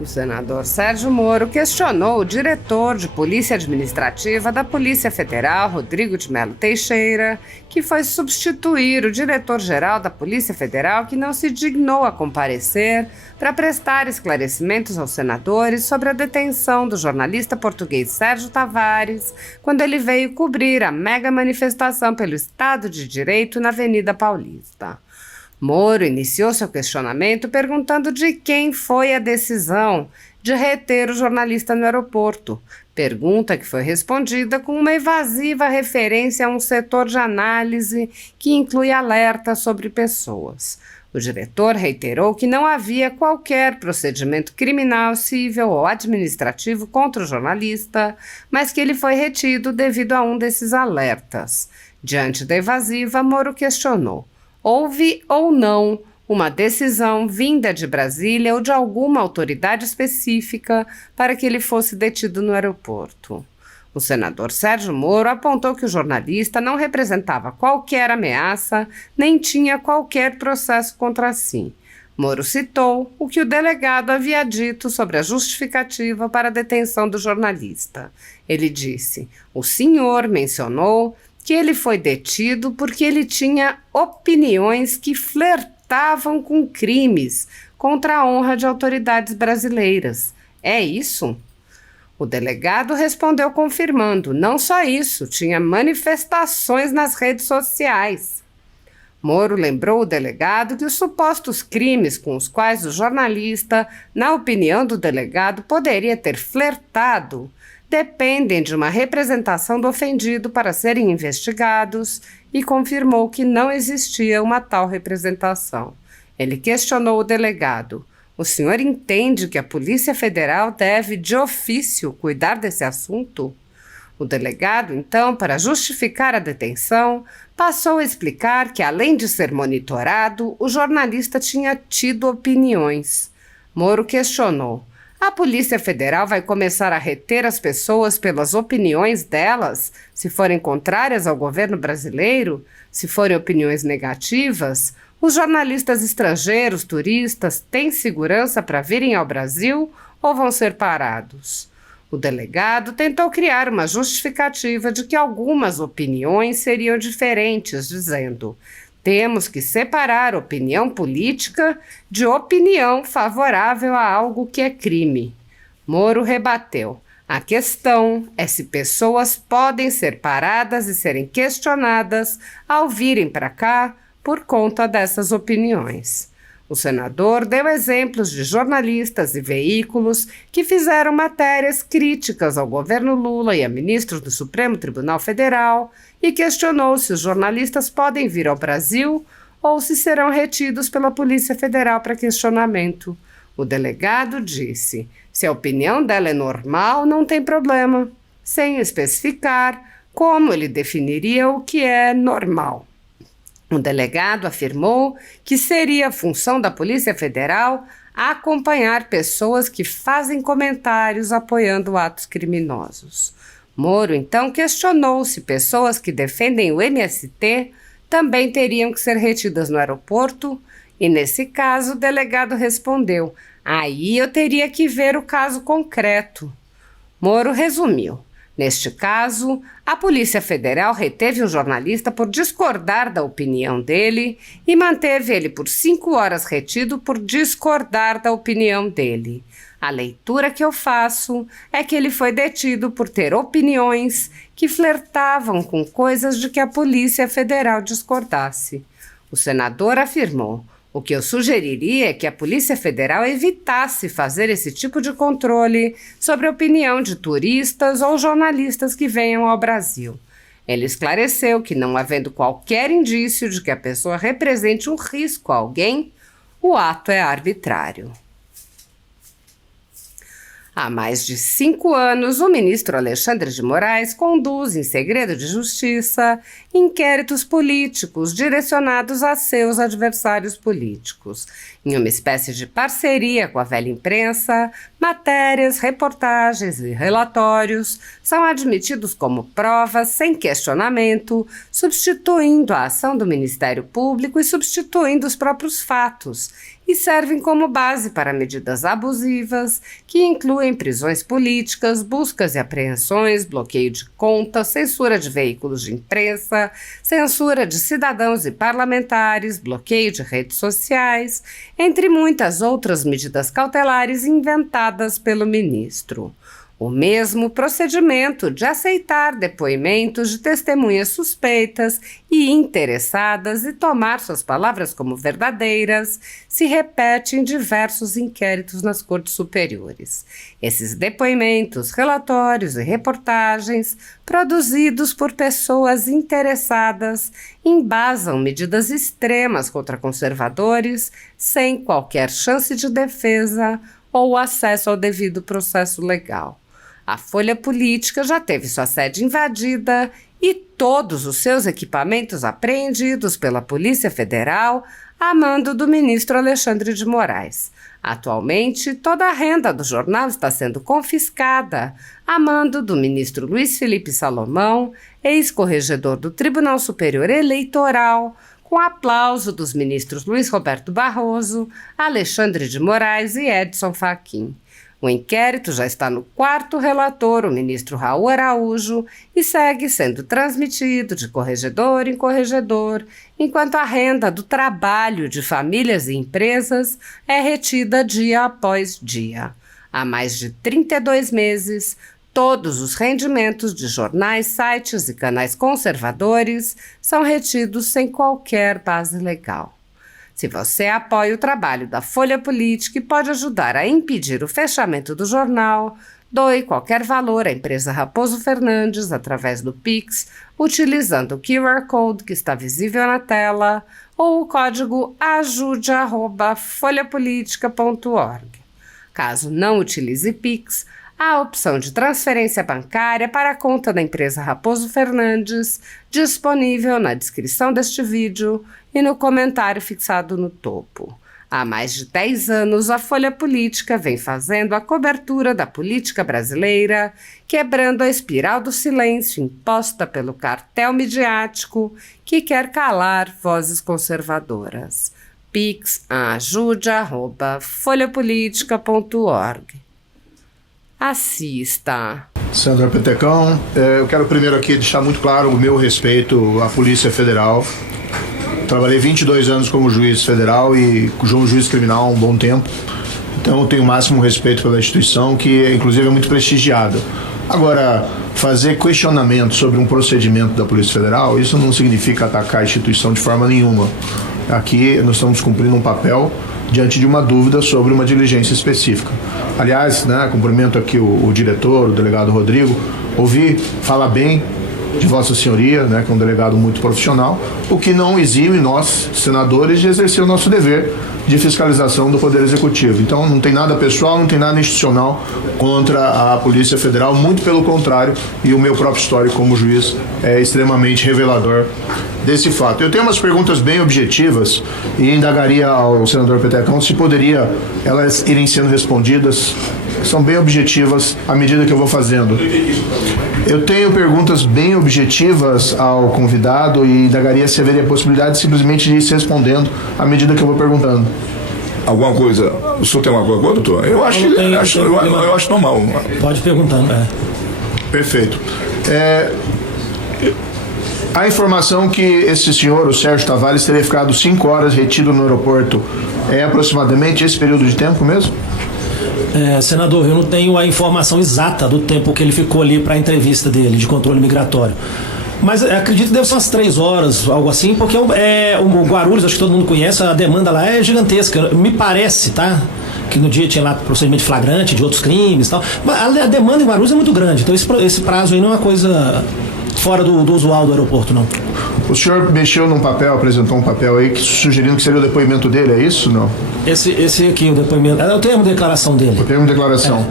O senador Sérgio Moro questionou o diretor de Polícia Administrativa da Polícia Federal, Rodrigo de Mello Teixeira, que foi substituir o diretor-geral da Polícia Federal, que não se dignou a comparecer para prestar esclarecimentos aos senadores sobre a detenção do jornalista português Sérgio Tavares, quando ele veio cobrir a mega manifestação pelo Estado de Direito na Avenida Paulista. Moro iniciou seu questionamento perguntando de quem foi a decisão de reter o jornalista no aeroporto, pergunta que foi respondida com uma evasiva referência a um setor de análise que inclui alertas sobre pessoas. O diretor reiterou que não havia qualquer procedimento criminal, civil ou administrativo contra o jornalista, mas que ele foi retido devido a um desses alertas. Diante da evasiva, Moro questionou: houve ou não uma decisão vinda de Brasília ou de alguma autoridade específica para que ele fosse detido no aeroporto? O senador Sérgio Moro apontou que o jornalista não representava qualquer ameaça nem tinha qualquer processo contra si. Moro citou o que o delegado havia dito sobre a justificativa para a detenção do jornalista. Ele disse: o senhor mencionou que ele foi detido porque ele tinha opiniões que flertavam com crimes contra a honra de autoridades brasileiras. É isso? O delegado respondeu confirmando: não só isso, tinha manifestações nas redes sociais. Moro lembrou o delegado que os supostos crimes com os quais o jornalista, na opinião do delegado, poderia ter flertado dependem de uma representação do ofendido para serem investigados e confirmou que não existia uma tal representação. Ele questionou o delegado: o senhor entende que a Polícia Federal deve, de ofício, cuidar desse assunto? O delegado, então, para justificar a detenção, passou a explicar que, além de ser monitorado, o jornalista tinha tido opiniões. Moro questionou: a Polícia Federal vai começar a reter as pessoas pelas opiniões delas, se forem contrárias ao governo brasileiro, se forem opiniões negativas? Os jornalistas estrangeiros, turistas, têm segurança para virem ao Brasil ou vão ser parados? O delegado tentou criar uma justificativa de que algumas opiniões seriam diferentes, dizendo: temos que separar opinião política de opinião favorável a algo que é crime. Moro rebateu: a questão é se pessoas podem ser paradas e serem questionadas ao virem para cá por conta dessas opiniões. O senador deu exemplos de jornalistas e veículos que fizeram matérias críticas ao governo Lula e a ministros do Supremo Tribunal Federal e questionou se os jornalistas podem vir ao Brasil ou se serão retidos pela Polícia Federal para questionamento. O delegado disse: se a opinião dela é normal, não tem problema, sem especificar como ele definiria o que é normal. O delegado afirmou que seria função da Polícia Federal acompanhar pessoas que fazem comentários apoiando atos criminosos. Moro então questionou se pessoas que defendem o MST também teriam que ser retidas no aeroporto e, nesse caso, o delegado respondeu: aí eu teria que ver o caso concreto. Moro resumiu: neste caso, a Polícia Federal reteve o jornalista por discordar da opinião dele e manteve ele por 5 horas retido por discordar da opinião dele. A leitura que eu faço é que ele foi detido por ter opiniões que flertavam com coisas de que a Polícia Federal discordasse. O senador afirmou: o que eu sugeriria é que a Polícia Federal evitasse fazer esse tipo de controle sobre a opinião de turistas ou jornalistas que venham ao Brasil. Ele esclareceu que, não havendo qualquer indício de que a pessoa represente um risco a alguém, o ato é arbitrário. Há mais de 5 anos, o ministro Alexandre de Moraes conduz, em segredo de justiça, inquéritos políticos direcionados a seus adversários políticos. Em uma espécie de parceria com a velha imprensa, matérias, reportagens e relatórios são admitidos como provas sem questionamento, substituindo a ação do Ministério Público e substituindo os próprios fatos, e servem como base para medidas abusivas que incluem prisões políticas, buscas e apreensões, bloqueio de contas, censura de veículos de imprensa, censura de cidadãos e parlamentares, bloqueio de redes sociais, entre muitas outras medidas cautelares inventadas pelo ministro. O mesmo procedimento de aceitar depoimentos de testemunhas suspeitas e interessadas e tomar suas palavras como verdadeiras se repete em diversos inquéritos nas cortes superiores. Esses depoimentos, relatórios e reportagens, produzidos por pessoas interessadas, embasam medidas extremas contra conservadores, sem qualquer chance de defesa ou acesso ao devido processo legal. A Folha Política já teve sua sede invadida e todos os seus equipamentos apreendidos pela Polícia Federal a mando do ministro Alexandre de Moraes. Atualmente, toda a renda do jornal está sendo confiscada a mando do ministro Luiz Felipe Salomão, ex-corregedor do Tribunal Superior Eleitoral, com aplauso dos ministros Luiz Roberto Barroso, Alexandre de Moraes e Edson Fachin. O inquérito já está no 4º relator, o ministro Raul Araújo, e segue sendo transmitido de corregedor em corregedor, enquanto a renda do trabalho de famílias e empresas é retida dia após dia. Há mais de 32 meses, todos os rendimentos de jornais, sites e canais conservadores são retidos sem qualquer base legal. Se você apoia o trabalho da Folha Política e pode ajudar a impedir o fechamento do jornal, doe qualquer valor à empresa Raposo Fernandes através do Pix, utilizando o QR Code que está visível na tela ou o código ajude@folhapolitica.org. Caso não utilize Pix, há a opção de transferência bancária para a conta da empresa Raposo Fernandes, disponível na descrição deste vídeo e no comentário fixado no topo. Há mais de 10 anos, a Folha Política vem fazendo a cobertura da política brasileira, quebrando a espiral do silêncio imposta pelo cartel midiático que quer calar vozes conservadoras. Pix ajude@folhapolitica.org. Assista. Senador Petecão, eu quero primeiro aqui deixar muito claro o meu respeito à Polícia Federal. Trabalhei 22 anos como juiz federal e juiz criminal há um bom tempo. Então eu tenho o máximo respeito pela instituição, que inclusive é muito prestigiada. Agora, fazer questionamento sobre um procedimento da Polícia Federal, isso não significa atacar a instituição de forma nenhuma. Aqui nós estamos cumprindo um papel diante de uma dúvida sobre uma diligência específica. Aliás, cumprimento aqui o diretor, o delegado Rodrigo, ouvi falar bem de Vossa Senhoria, que é um delegado muito profissional, o que não exime nós, senadores, de exercer o nosso dever de fiscalização do Poder Executivo. Então não tem nada pessoal, não tem nada institucional contra a Polícia Federal, muito pelo contrário, e o meu próprio histórico como juiz é extremamente revelador desse fato. Eu tenho umas perguntas bem objetivas e indagaria ao senador Petecão se poderia elas irem sendo respondidas, são bem objetivas à medida que eu vou fazendo. Eu tenho perguntas bem objetivas ao convidado e indagaria se haveria possibilidade simplesmente de ir se respondendo à medida que eu vou perguntando. Alguma coisa? O senhor tem alguma coisa, doutor? Eu acho normal. Pode perguntar, Perfeito. A informação que esse senhor, o Sérgio Tavares, teria ficado 5 horas retido no aeroporto é aproximadamente esse período de tempo mesmo? Senador, eu não tenho a informação exata do tempo que ele ficou ali para a entrevista dele de controle migratório. Mas acredito que deve ser umas 3 horas, algo assim, porque o Guarulhos, acho que todo mundo conhece, a demanda lá é gigantesca. Me parece, tá? Que no dia tinha lá procedimento flagrante de outros crimes e tal. Mas a demanda em Guarulhos é muito grande, então esse prazo aí não é uma coisa fora do usual do aeroporto, não. O senhor mexeu num papel, apresentou um papel aí sugerindo que seria o depoimento dele, é isso, não? Esse aqui, o depoimento, é o termo de declaração dele. O termo de declaração.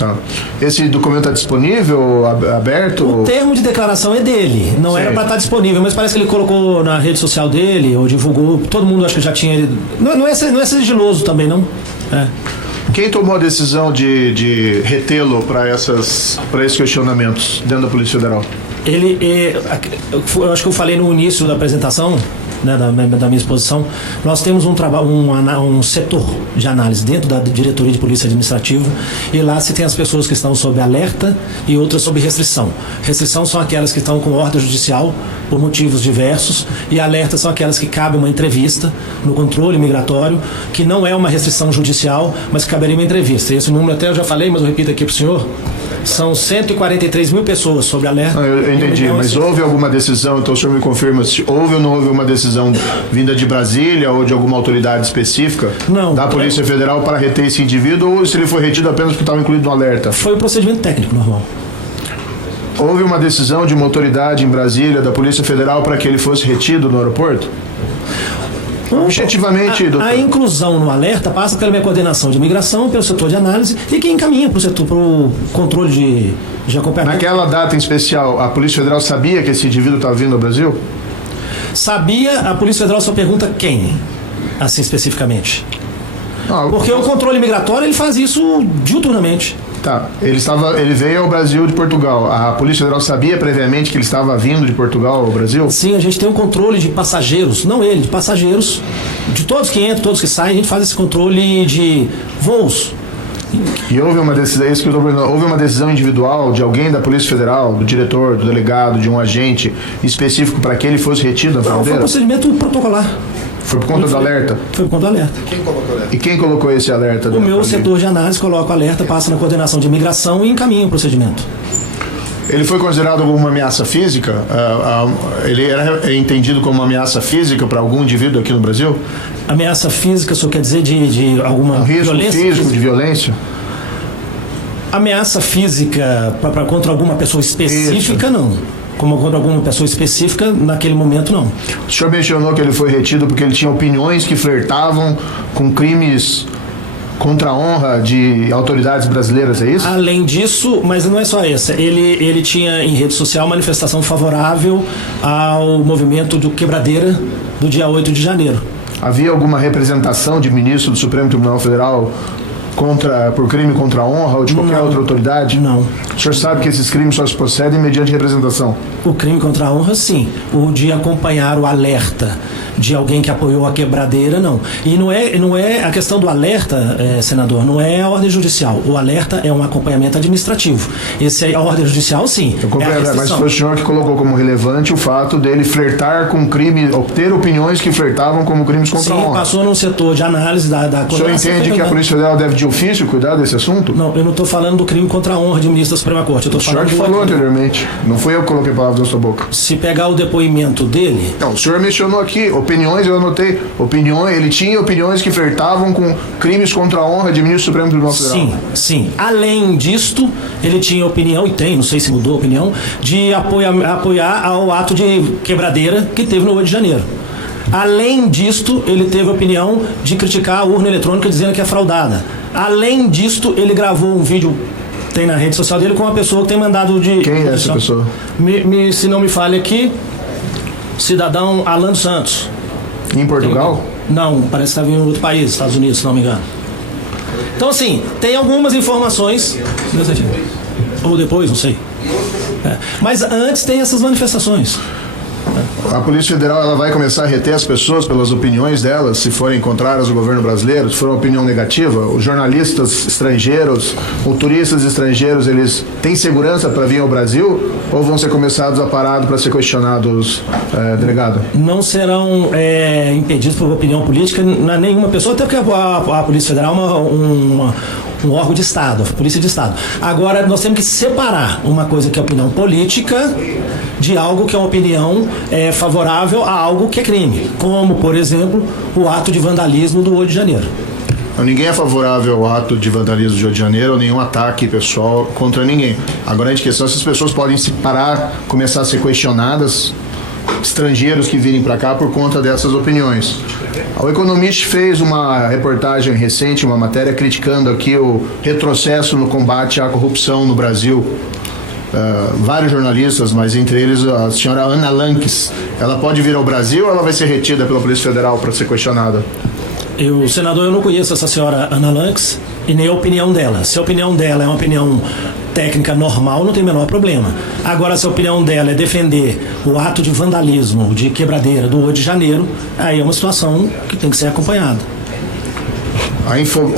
Tá. Esse documento está disponível, aberto? O termo de declaração é dele, não era para estar disponível, mas parece que ele colocou na rede social dele, ou divulgou, todo mundo acho que já tinha ele. Não é sigiloso também, não? É. Quem tomou a decisão de retê-lo para esses questionamentos dentro da Polícia Federal? Eu acho que eu falei no início da apresentação, né, da minha exposição, nós temos um setor de análise dentro da Diretoria de Polícia Administrativa, e lá se tem as pessoas que estão sob alerta e outras sob restrição. Restrição são aquelas que estão com ordem judicial por motivos diversos, e alerta são aquelas que cabe uma entrevista no controle migratório, que não é uma restrição judicial, mas que caberia uma entrevista. Esse número até eu já falei, mas eu repito aqui para o senhor, são 143 mil pessoas sob alerta. Eu entendi, mas houve alguma decisão, então o senhor me confirma se houve ou não houve uma decisão vinda de Brasília ou de alguma autoridade específica da Polícia Federal para reter esse indivíduo, ou se ele foi retido apenas porque estava incluído no alerta? Foi o procedimento técnico normal. Houve uma decisão de uma autoridade em Brasília, da Polícia Federal, para que ele fosse retido no aeroporto? Objetivamente, doutor. A inclusão no alerta passa pela minha coordenação de imigração, pelo setor de análise, e quem encaminha para o controle de acompanhamento. Naquela data em especial, a Polícia Federal sabia que esse indivíduo estava vindo ao Brasil? Sabia, a Polícia Federal só pergunta quem, assim especificamente. Porque o controle migratório ele faz isso diuturnamente. Tá, ele veio ao Brasil de Portugal. A Polícia Federal sabia previamente que ele estava vindo de Portugal ao Brasil? Sim, a gente tem um controle de passageiros, não ele, de passageiros, de todos que entram, todos que saem, a gente faz esse controle de voos. E houve uma decisão, é isso que eu estou perguntando, houve uma decisão individual de alguém da Polícia Federal, do diretor, do delegado, de um agente específico para que ele fosse retido na fronteira? Foi um procedimento protocolar. Foi por conta do alerta? Foi por conta do alerta. Quem colocou o alerta? E quem colocou esse alerta? O meu setor de análise coloca o alerta, passa na coordenação de imigração e encaminha o procedimento. Ele foi considerado como uma ameaça física? Ele era entendido como uma ameaça física para algum indivíduo aqui no Brasil? Ameaça física, só quer dizer de alguma risco violência? Físico, de violência? Ameaça física contra alguma pessoa específica, isso. Não. Como contra alguma pessoa específica, naquele momento, não. O senhor mencionou que ele foi retido porque ele tinha opiniões que flertavam com crimes contra a honra de autoridades brasileiras, é isso? Além disso, mas não é só essa, ele tinha em rede social por favorável ao movimento do Quebradeira do dia 8 de janeiro. Havia alguma representação de ministro do Supremo Tribunal Federal por crime contra a honra ou de qualquer outra autoridade? Não. O senhor sabe que esses crimes só se procedem mediante representação? O crime contra a honra, sim. O de acompanhar o alerta de alguém que apoiou a quebradeira, não. E não é a questão do alerta, senador, não é a ordem judicial. O alerta é um acompanhamento administrativo. Esse é a ordem judicial, sim. Eu compreendo, mas foi o senhor que colocou como relevante o fato dele flertar com crime, ter opiniões que flertavam como crimes contra a honra. Sim, passou num setor de análise da o senhor entende que a Polícia Federal deve de ofício cuidar desse assunto? Não, eu não estou falando do crime contra a honra de ministro da Suprema Corte. Eu tô falando o senhor que falou anteriormente. Não foi eu que coloquei palavras na sua boca. Se pegar o depoimento dele... Não, o senhor mencionou aqui opiniões, eu anotei opiniões, ele tinha opiniões que flertavam com crimes contra a honra de ministro do Supremo Tribunal Federal. Sim. Além disto, ele tinha opinião, e tem, não sei se mudou a opinião, de apoiar ao ato de quebradeira que teve no 8 de janeiro. Além disto, ele teve a opinião de criticar a urna eletrônica dizendo que é fraudada. Além disto, ele gravou um vídeo, tem na rede social dele, com uma pessoa que tem mandado de... Quem é essa pessoa? Se não me falha aqui, cidadão Alan Santos. Em Portugal? Não, parece que estava em outro país, Estados Unidos, se não me engano. Então, assim, tem algumas informações... Ou depois, não sei. Mas antes tem essas manifestações. A Polícia Federal ela vai começar a reter as pessoas pelas opiniões delas, se forem contrárias ao governo brasileiro, se for uma opinião negativa. Os jornalistas estrangeiros, ou turistas estrangeiros, eles têm segurança para vir ao Brasil ou vão ser começados a parado para ser questionados, delegado? Não serão impedidos por opinião política nenhuma pessoa, até porque a Polícia Federal é um órgão de Estado, Polícia de Estado. Agora, nós temos que separar uma coisa que é opinião política de algo que é uma opinião favorável a algo que é crime, como, por exemplo, o ato de vandalismo do 8 de janeiro. Ninguém é favorável ao ato de vandalismo do Rio de Janeiro ou nenhum ataque pessoal contra ninguém. Agora a questão é se as pessoas podem se parar, começar a ser questionadas, estrangeiros que virem para cá por conta dessas opiniões. O Economist fez uma reportagem recente, uma matéria criticando aqui o retrocesso no combate à corrupção no Brasil. Vários jornalistas, mas entre eles a senhora Ana Lanques. Ela pode vir ao Brasil ou ela vai ser retida pela Polícia Federal para ser questionada? Senador, eu não conheço essa senhora Ana Lanques e nem a opinião dela. Se a opinião dela é uma opinião técnica normal, não tem o menor problema. Agora, se a opinião dela é defender o ato de vandalismo, de quebradeira do 8 de janeiro, aí é uma situação que tem que ser acompanhada.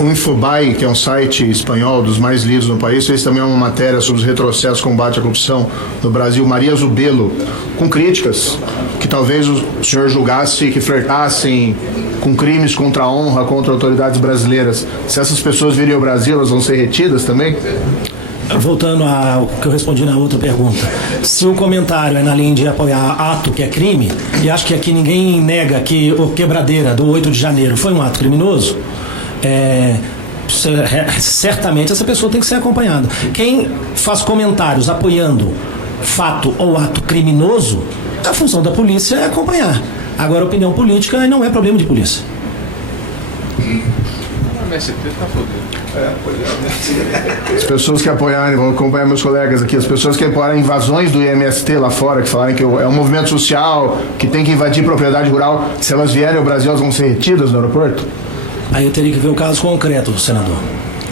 O Infobae, que é um site espanhol dos mais lidos no país, fez também uma matéria sobre os retrocessos combate à corrupção no Brasil, Maria Zubelo, com críticas que talvez o senhor julgasse que flertassem com crimes contra a honra, contra autoridades brasileiras. Se essas pessoas virem ao Brasil, elas vão ser retidas também? Voltando ao que eu respondi na outra pergunta, se o comentário é na linha de apoiar ato que é crime, e acho que aqui ninguém nega que o quebradeira do 8 de janeiro foi um ato criminoso, certamente essa pessoa tem que ser acompanhada. Quem faz comentários apoiando fato ou ato criminoso, a função da polícia é acompanhar. Agora, a opinião política não é problema de polícia. As pessoas que apoiarem, vou acompanhar meus colegas aqui, as pessoas que apoiarem invasões do IMST lá fora, que falarem que é um movimento social, que tem que invadir propriedade rural, se elas vierem ao Brasil, elas vão ser retidas no aeroporto? Aí eu teria que ver o caso concreto, senador.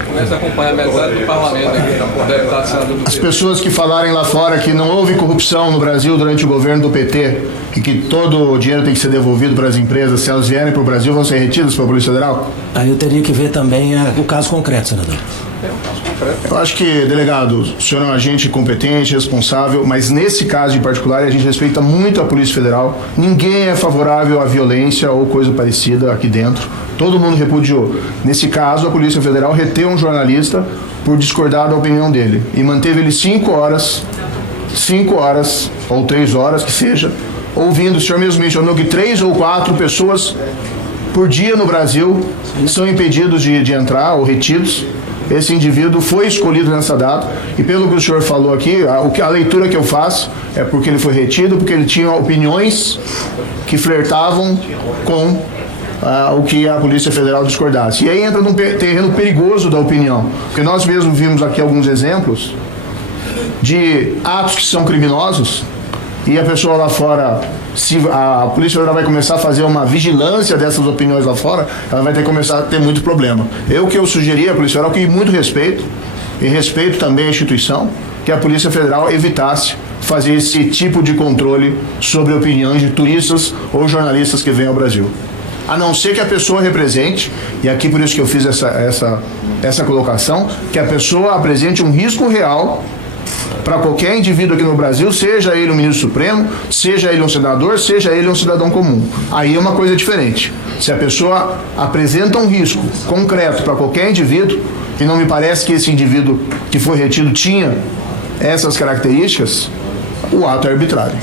Começa a acompanhar a metade do parlamento aqui, deputado, senador do As pessoas que falarem lá fora que não houve corrupção no Brasil durante o governo do PT e que todo o dinheiro tem que ser devolvido para as empresas, se elas vierem para o Brasil, vão ser retidas pela Polícia Federal? Aí eu teria que ver também o caso concreto, senador. Eu acho que, delegado, o senhor é um agente competente, responsável, mas nesse caso em particular a gente respeita muito a Polícia Federal. Ninguém é favorável à violência ou coisa parecida aqui dentro. Todo mundo repudiou. Nesse caso, a Polícia Federal reteu um jornalista por discordar da opinião dele e manteve ele 5 horas ou 3 horas, que seja, ouvindo. O senhor mesmo mencionou que 3 ou 4 pessoas por dia no Brasil são impedidos de entrar ou retidos. Esse indivíduo foi escolhido nessa data e, pelo que o senhor falou aqui, a leitura que eu faço é porque ele foi retido, porque ele tinha opiniões que flertavam com o que a Polícia Federal discordasse. E aí entra num terreno perigoso da opinião, porque nós mesmos vimos aqui alguns exemplos de atos que são criminosos e a pessoa lá fora, se a Polícia Federal vai começar a fazer uma vigilância dessas opiniões lá fora, ela vai ter que começar a ter muito problema. O que eu sugeria à Polícia Federal, que muito respeito, e respeito também a instituição, que a Polícia Federal evitasse fazer esse tipo de controle sobre opiniões de turistas ou jornalistas que vêm ao Brasil. A não ser que a pessoa represente, e aqui por isso que eu fiz essa colocação, que a pessoa apresente um risco real para qualquer indivíduo aqui no Brasil, seja ele um ministro supremo, seja ele um senador, seja ele um cidadão comum. Aí é uma coisa diferente. Se a pessoa apresenta um risco concreto para qualquer indivíduo, e não me parece que esse indivíduo que foi retido tinha essas características, o ato é arbitrário.